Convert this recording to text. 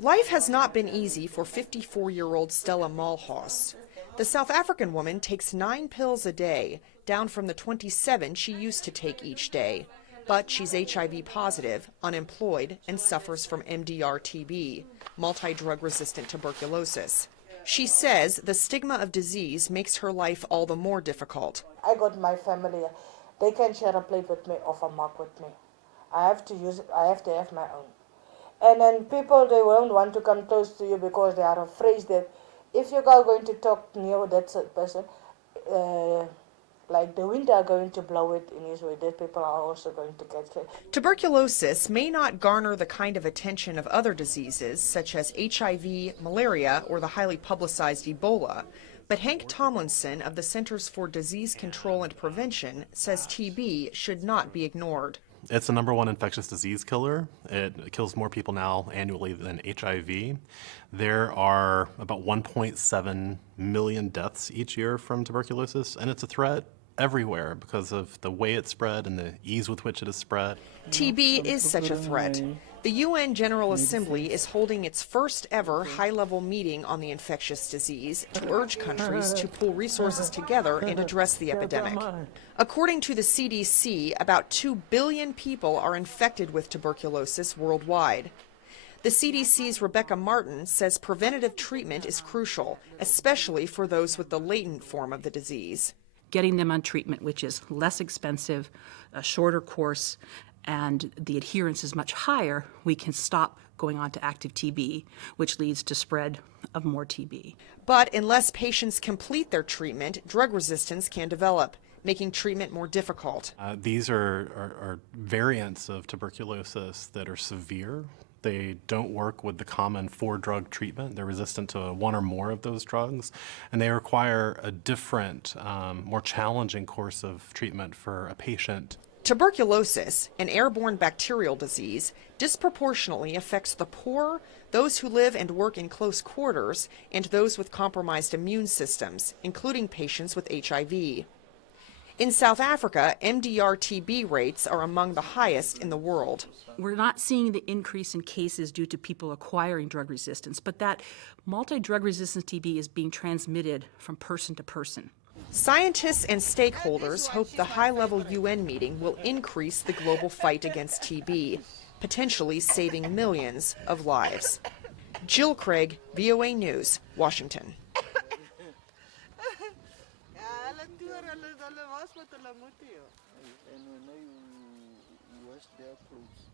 Life has not been easy for 54-year-old Stella Malhaus. The South African woman takes 9 pills a day, down from the 27 she used to take each day. But she's HIV positive, unemployed, and suffers from MDR-TB, multi-drug-resistant tuberculosis. She says the stigma of disease makes her life all the more difficult. I got my family. They can share a plate with me or a mug with me. I have to use it. I have to have my own. And then people, they won't want to come close to you because they are afraid that if you are going to talk near that person, like the wind are going to blow it in his way, that people are also going to catch it. Tuberculosis may not garner the kind of attention of other diseases such as HIV, malaria, or the highly publicized Ebola. But Hank Tomlinson of the Centers for Disease Control and Prevention says TB should not be ignored. It's the #1 infectious disease killer. It kills more people now annually than HIV. There are about 1.7 million deaths each year from tuberculosis, and it's a threat everywhere because of the way it's spread and the ease with which it is spread. TB is such a threat. The UN General Assembly is holding its first ever high-level meeting on the infectious disease to urge countries to pool resources together and address the epidemic. According to the CDC, about 2 billion people are infected with tuberculosis worldwide. The CDC's Rebecca Martin says preventative treatment is crucial, especially for those with the latent form of the disease. Getting them on treatment, which is less expensive, a shorter course, and the adherence is much higher, we can stop going on to active TB, which leads to spread of more TB. But unless patients complete their treatment, drug resistance can develop, making treatment more difficult. These are variants of tuberculosis that are severe. They don't work with the common 4-drug treatment. They're resistant to 1 or more of those drugs, and they require a different, more challenging course of treatment for a patient. Tuberculosis, an airborne bacterial disease, disproportionately affects the poor, those who live and work in close quarters, and those with compromised immune systems, including patients with HIV. In South Africa, MDR-TB rates are among the highest in the world. We're not seeing the increase in cases due to people acquiring drug resistance, but that multi-drug resistant TB is being transmitted from person to person. Scientists and stakeholders hope the high-level UN meeting will increase the global fight against TB, potentially saving millions of lives. Jill Craig, VOA News, Washington. And when I was there close.